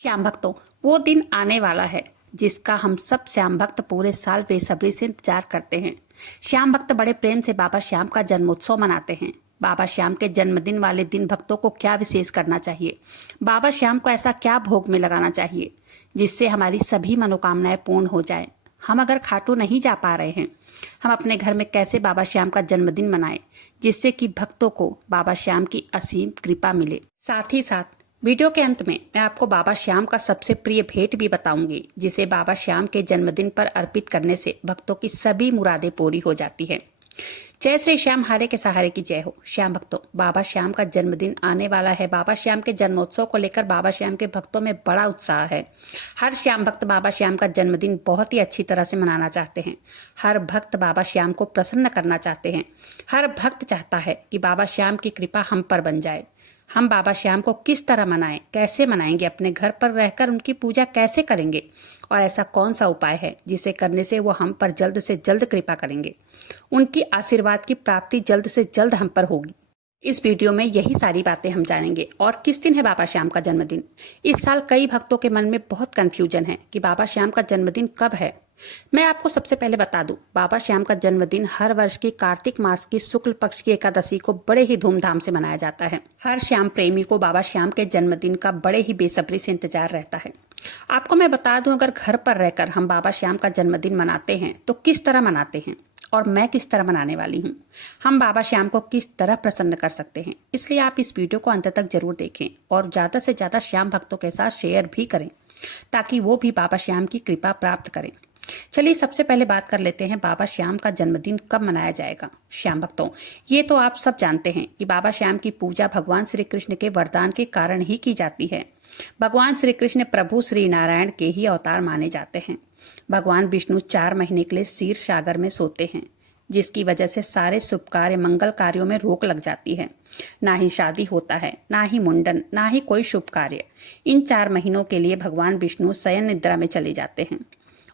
श्याम भक्तों, वो दिन आने वाला है जिसका हम सब श्याम भक्त पूरे साल बेसब्री से इंतजार करते हैं। श्याम भक्त बड़े प्रेम से बाबा श्याम का जन्मोत्सव मनाते हैं। बाबा श्याम के जन्मदिन वाले दिन भक्तों को क्या विशेष करना चाहिए, बाबा श्याम को ऐसा क्या भोग में लगाना चाहिए जिससे हमारी सभी मनोकामनाएं पूर्ण हो जाएं। हम अगर खाटू नहीं जा पा रहे हैं, हम अपने घर में कैसे बाबा श्याम का जन्मदिन मनाएं जिससे कि भक्तों को बाबा श्याम की असीम कृपा मिले। साथ ही साथ वीडियो के अंत में मैं आपको बाबा श्याम का सबसे प्रिय भेंट भी बताऊंगी जिसे बाबा श्याम के जन्मदिन पर अर्पित करने से भक्तों की सभी मुरादें पूरी हो जाती है। जय श्री श्याम, हारे के सहारे की जय हो। श्याम भक्तों, बाबा श्याम का जन्मदिन आने वाला है। बाबा श्याम के जन्मोत्सव को लेकर बाबा श्याम के भक्तों में बड़ा उत्साह है। हर श्याम भक्त बाबा श्याम का जन्मदिन बहुत ही अच्छी तरह से मनाना चाहते हैं। हर भक्त बाबा श्याम को प्रसन्न करना चाहते हैं। हर भक्त चाहता है कि बाबा श्याम की कृपा हम पर बन जाए। हम बाबा श्याम को किस तरह मनाएं, कैसे मनाएंगे, अपने घर पर रहकर उनकी पूजा कैसे करेंगे और ऐसा कौन सा उपाय है जिसे करने से वो हम पर जल्द से जल्द कृपा करेंगे, उनकी आशीर्वाद की प्राप्ति जल्द से जल्द हम पर होगी। इस वीडियो में यही सारी बातें हम जानेंगे। और किस दिन है बाबा श्याम का जन्मदिन। इस साल कई भक्तों के मन में बहुत कंफ्यूजन है कि बाबा श्याम का जन्मदिन कब है। मैं आपको सबसे पहले बता दूं, बाबा श्याम का जन्मदिन हर वर्ष की कार्तिक मास की शुक्ल पक्ष की एकादशी को बड़े ही धूमधाम से मनाया जाता है। हर श्याम प्रेमी को बाबा श्याम के जन्मदिन का बड़े ही बेसब्री से इंतजार रहता है। आपको मैं बता दूं, अगर घर पर रहकर हम बाबा श्याम का जन्मदिन मनाते हैं तो किस तरह मनाते हैं और मैं किस तरह मनाने वाली हूँ। हम बाबा श्याम को किस तरह प्रसन्न कर सकते हैं, इसलिए आप इस वीडियो को अंत तक जरूर देखें और ज़्यादा से ज़्यादा श्याम भक्तों के साथ शेयर भी करें ताकि वो भी बाबा श्याम की कृपा प्राप्त करें। चलिए सबसे पहले बात कर लेते हैं बाबा श्याम का जन्मदिन कब मनाया जाएगा। श्याम भक्तों, ये तो आप सब जानते हैं कि बाबा श्याम की पूजा भगवान श्री कृष्ण के वरदान के कारण ही की जाती है। भगवान श्री कृष्ण प्रभु श्री नारायण के ही अवतार माने जाते हैं। भगवान विष्णु 4 महीने के लिए क्षीर सागर में सोते हैं, जिसकी वजह से सारे शुभ कार्य मंगल कार्यों में रोक लग जाती है। ना ही शादी होता है, ना ही मुंडन, ना ही कोई शुभ कार्य। इन 4 महीनों के लिए भगवान विष्णु शयन निद्रा में चले जाते हैं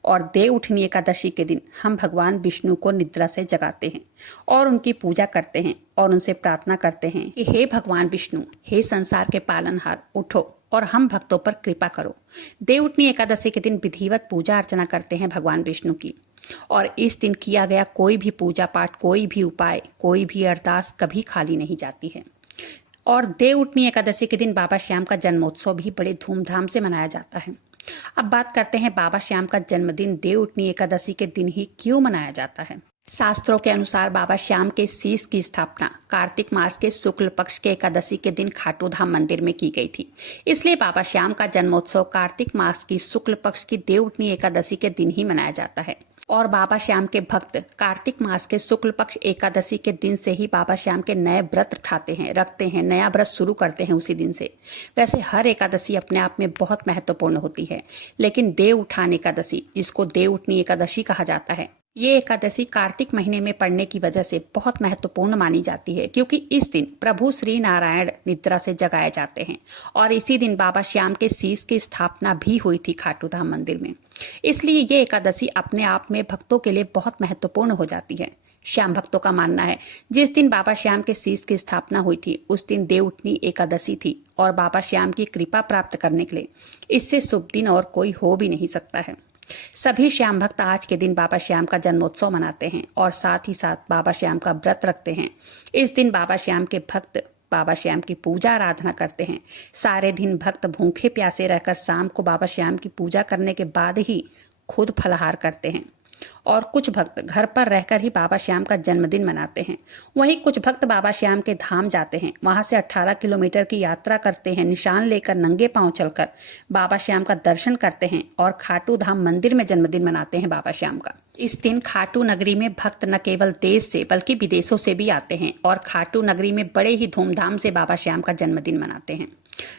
और देव उठनी एकादशी के दिन हम भगवान विष्णु को निद्रा से जगाते हैं और उनकी पूजा करते हैं और उनसे प्रार्थना करते हैं कि हे भगवान विष्णु, हे संसार के पालनहार, उठो और हम भक्तों पर कृपा करो। देव उठनी एकादशी के दिन विधिवत पूजा अर्चना करते हैं भगवान विष्णु की। और इस दिन किया गया कोई भी पूजा पाठ, कोई भी उपाय, कोई भी अरदास कभी खाली नहीं जाती है। और देव उठनी एकादशी के दिन बाबा श्याम का जन्मोत्सव भी बड़े धूमधाम से मनाया जाता है। अब बात करते हैं बाबा श्याम का जन्मदिन देव उठनी एकादशी के दिन ही क्यों मनाया जाता है। शास्त्रों के अनुसार बाबा श्याम के शीश की स्थापना कार्तिक मास के शुक्ल पक्ष के एकादशी के दिन खाटू धाम मंदिर में की गई थी। इसलिए बाबा श्याम का जन्मोत्सव कार्तिक मास की शुक्ल पक्ष की देव उठनी एकादशी के दिन ही मनाया जाता है। और बाबा श्याम के भक्त कार्तिक मास के शुक्ल पक्ष एकादशी के दिन से ही बाबा श्याम के नए व्रत खाते हैं, रखते हैं, नया व्रत शुरू करते हैं उसी दिन से। वैसे हर एकादशी अपने आप में बहुत महत्वपूर्ण होती है, लेकिन देव उठान एकादशी, जिसको देव उठनी एकादशी कहा जाता है, ये एकादशी कार्तिक महीने में पड़ने की वजह से बहुत महत्वपूर्ण मानी जाती है, क्योंकि इस दिन प्रभु श्री नारायण निद्रा से जगाए जाते हैं और इसी दिन बाबा श्याम के शीश की स्थापना भी हुई थी खाटू धाम मंदिर में। इसलिए ये एकादशी अपने आप में भक्तों के लिए बहुत महत्वपूर्ण हो जाती है। श्याम भक्तों का मानना है जिस दिन बाबा श्याम के शीश की स्थापना हुई थी उस दिन देव उठनी एकादशी थी और बाबा श्याम की कृपा प्राप्त करने के लिए इससे शुभ दिन और कोई हो भी नहीं सकता है। सभी श्याम भक्त आज के दिन बाबा श्याम का जन्मोत्सव मनाते हैं और साथ ही साथ बाबा श्याम का व्रत रखते हैं। इस दिन बाबा श्याम के भक्त बाबा श्याम की पूजा आराधना करते हैं। सारे दिन भक्त भूखे प्यासे रहकर शाम को बाबा श्याम की पूजा करने के बाद ही खुद फलाहार करते हैं। और कुछ भक्त घर पर रहकर ही बाबा श्याम का जन्मदिन मनाते हैं। वहीं कुछ भक्त बाबा श्याम के धाम जाते हैं, वहां से 18 किलोमीटर की यात्रा करते हैं, निशान लेकर नंगे पांव चलकर बाबा श्याम का दर्शन करते हैं और खाटू धाम मंदिर में जन्मदिन मनाते हैं बाबा श्याम का। इस दिन खाटू नगरी में भक्त न केवल देश से बल्कि विदेशों से भी आते हैं और खाटू नगरी में बड़े ही धूमधाम से बाबा श्याम का जन्मदिन मनाते हैं।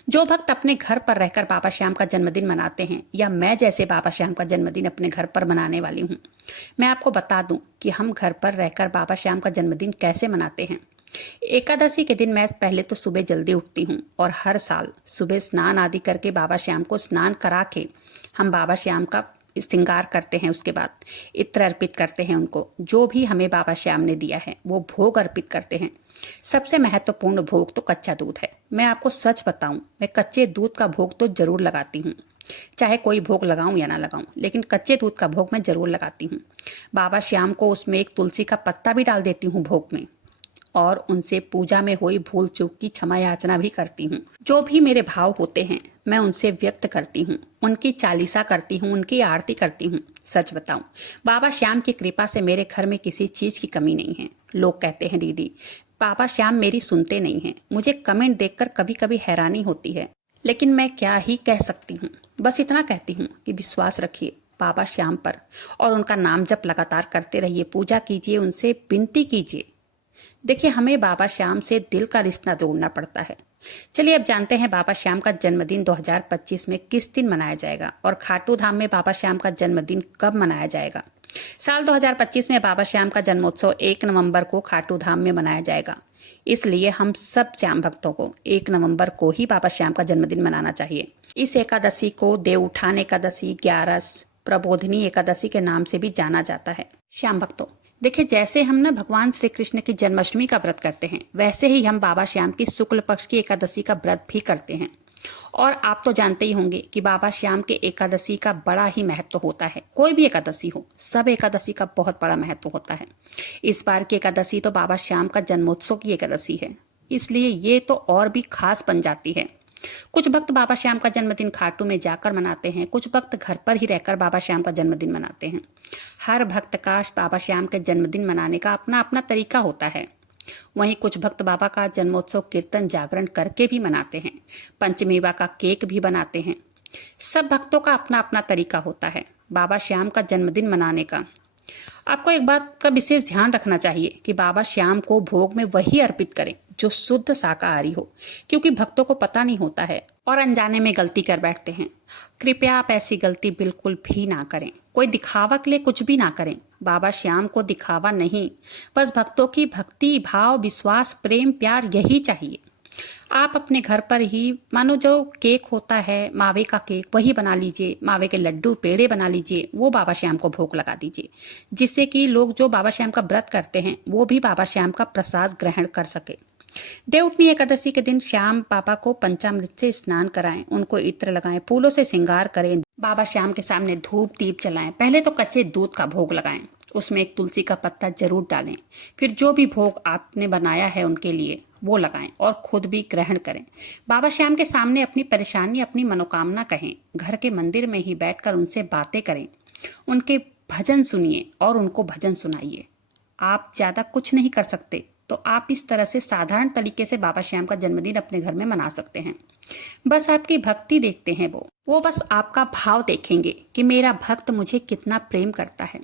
जो भक्त अपने घर पर रहकर बाबा श्याम का जन्मदिन मनाते हैं या मैं जैसे बाबा श्याम का जन्मदिन अपने घर पर मनाने वाली हूँ, मैं आपको बता दूं कि हम घर पर रहकर बाबा श्याम का जन्मदिन कैसे मनाते हैं। एकादशी के दिन मैं पहले तो सुबह जल्दी उठती हूँ और हर साल सुबह स्नान आदि करके बाबा श्याम को स्नान करा के हम बाबा श्याम का श्रृंगार करते हैं, उसके बाद इत्र अर्पित करते हैं उनको। जो भी हमें बाबा श्याम ने दिया है वो भोग अर्पित करते हैं। सबसे महत्वपूर्ण भोग तो कच्चा दूध है। मैं आपको सच बताऊं, मैं कच्चे दूध का भोग तो जरूर लगाती हूँ, चाहे कोई भोग लगाऊं या ना लगाऊं, लेकिन कच्चे दूध का भोग मैं जरूर लगाती हूँ। बाबा श्याम को उसमें एक तुलसी का पत्ता भी डाल देती हूँ भोग में, और उनसे पूजा में हुई भूल चूक की क्षमा याचना भी करती हूँ। जो भी मेरे भाव होते हैं मैं उनसे व्यक्त करती हूँ, उनकी चालीसा करती हूँ, उनकी आरती करती हूँ। सच बताऊं, बाबा श्याम की कृपा से मेरे घर में किसी चीज की कमी नहीं है। लोग कहते हैं दीदी बाबा श्याम मेरी सुनते नहीं हैं। मुझे कमेंट देखकर कभी कभी हैरानी होती है, लेकिन मैं क्या ही कह सकती हूँ। बस इतना कहती हूँ कि विश्वास रखिए बाबा श्याम पर और उनका नाम जप लगातार करते रहिए, पूजा कीजिए, उनसे विनती कीजिए। देखिए, हमें बाबा श्याम से दिल का रिश्ता जोड़ना पड़ता है। चलिए अब जानते हैं बाबा श्याम का जन्मदिन 2025 में किस दिन मनाया जाएगा और खाटू धाम में बाबा श्याम का जन्मदिन कब मनाया जाएगा। साल 2025 में बाबा श्याम का जन्मोत्सव 1 नवंबर को खाटू धाम में मनाया जाएगा। इसलिए हम सब श्याम भक्तों को 1 नवंबर को ही बाबा श्याम का जन्मदिन मनाना चाहिए। इस एकादशी को देव उठान एकादशी, ग्यारस, प्रबोधिनी एकादशी के नाम से भी जाना जाता है। श्याम भक्तों, देखिए, जैसे हम ना भगवान श्री कृष्ण की जन्माष्टमी का व्रत करते हैं, वैसे ही हम बाबा श्याम की शुक्ल पक्ष की एकादशी का व्रत भी करते हैं। और आप तो जानते ही होंगे कि बाबा श्याम के एकादशी का बड़ा ही महत्व होता है। कोई भी एकादशी हो, सब एकादशी का बहुत बड़ा महत्व होता है। इस बार की एकादशी तो बाबा श्याम का जन्मोत्सव की एकादशी है, इसलिए ये तो और भी खास बन जाती है। कुछ भक्त बाबा श्याम का जन्मदिन खाटू में जाकर मनाते हैं, कुछ भक्त घर पर ही रहकर बाबा श्याम का जन्मदिन मनाते हैं। हर भक्त का बाबा श्याम के जन्मदिन मनाने का अपना अपना तरीका होता है। वहीं कुछ भक्त बाबा का जन्मोत्सव कीर्तन जागरण करके भी मनाते हैं, पंचमेवा का केक भी बनाते हैं। सब भक्तों का अपना अपना तरीका होता है बाबा श्याम का जन्मदिन मनाने का। आपको एक बात का विशेष ध्यान रखना चाहिए कि बाबा श्याम को भोग में वही अर्पित करें जो शुद्ध शाकाहारी हो, क्योंकि भक्तों को पता नहीं होता है और अनजाने में गलती कर बैठते हैं। कृपया आप ऐसी गलती बिल्कुल भी ना करें। कोई दिखावा के लिए कुछ भी ना करें। बाबा श्याम को दिखावा नहीं, बस भक्तों की भक्ति, भाव, विश्वास, प्रेम, प्यार यही चाहिए। आप अपने घर पर ही मानो जो केक होता है मावे का केक, वही बना लीजिए, मावे के लड्डू पेड़े बना लीजिए, वो बाबा श्याम को भोग लगा दीजिए, जिससे कि लोग जो बाबा श्याम का व्रत करते हैं वो भी बाबा श्याम का प्रसाद ग्रहण कर सके। देवउठनी एकादशी के दिन श्याम बाबा को पंचामृत से स्नान कराएं, उनको इत्र लगाएं, फूलों से श्रृंगार करें, बाबा श्याम के सामने धूप दीप जलाएं। पहले तो कच्चे दूध का भोग लगाएं, उसमें एक तुलसी का पत्ता जरूर डालें। फिर जो भी भोग आपने बनाया है उनके लिए वो लगाएं और खुद भी ग्रहण करें। बाबा श्याम के सामने अपनी परेशानी, अपनी मनोकामना कहें। घर के मंदिर में ही बैठकर उनसे बातें करें, उनके भजन सुनिए और उनको भजन सुनाइए। आप ज्यादा कुछ नहीं कर सकते तो आप इस तरह से साधारण तरीके से बाबा श्याम का जन्मदिन अपने घर में मना सकते हैं। बस आपकी भक्ति देखते हैं वो बस आपका भाव देखेंगे कि मेरा भक्त मुझे कितना प्रेम करता है।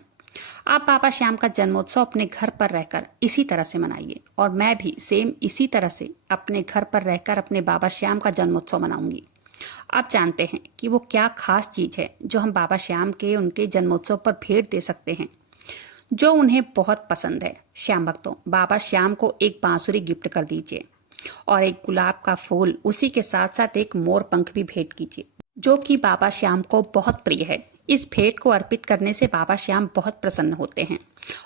आप बाबा श्याम का जन्मोत्सव अपने घर पर रहकर इसी तरह से मनाइए, और मैं भी सेम इसी तरह से अपने घर पर रहकर अपने बाबा श्याम का जन्मोत्सव मनाऊंगी। आप जानते हैं कि वो क्या खास चीज है जो हम बाबा श्याम के उनके जन्मोत्सव पर भेंट दे सकते हैं, जो उन्हें बहुत पसंद है। श्याम भक्तों, बाबा श्याम को एक बांसुरी गिफ्ट कर दीजिए और एक गुलाब का फूल, उसी के साथ साथ एक मोर पंख भी भेंट कीजिए, जो कि बाबा श्याम को बहुत प्रिय है। इस भेंट को अर्पित करने से बाबा श्याम बहुत प्रसन्न होते हैं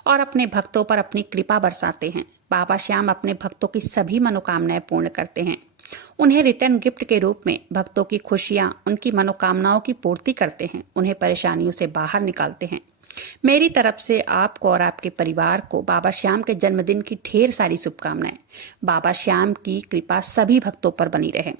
और अपने भक्तों पर अपनी कृपा बरसाते हैं। बाबा श्याम अपने भक्तों की सभी मनोकामनाएं पूर्ण करते हैं। उन्हें रिटर्न गिफ्ट के रूप में भक्तों की खुशियां, उनकी मनोकामनाओं की पूर्ति करते हैं, उन्हें परेशानियों से बाहर निकालते हैं। मेरी तरफ से आपको और आपके परिवार को बाबा श्याम के जन्मदिन की ढेर सारी शुभकामनाएं। बाबा श्याम की कृपा सभी भक्तों पर बनी रहे,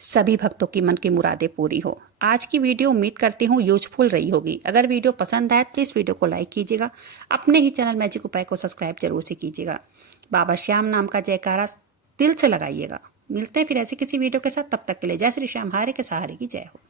सभी भक्तों की मन की मुरादें पूरी हो। आज की वीडियो उम्मीद करती हूँ यूजफुल रही होगी। अगर वीडियो पसंद आए प्लीज़ वीडियो को लाइक कीजिएगा, अपने ही चैनल मैजिक उपाय को सब्सक्राइब जरूर से कीजिएगा। बाबा श्याम नाम का जयकारा दिल से लगाइएगा। मिलते हैं फिर ऐसे किसी वीडियो के साथ, तब तक के लिए जय श्री श्याम, हारे के सहारे की जय हो।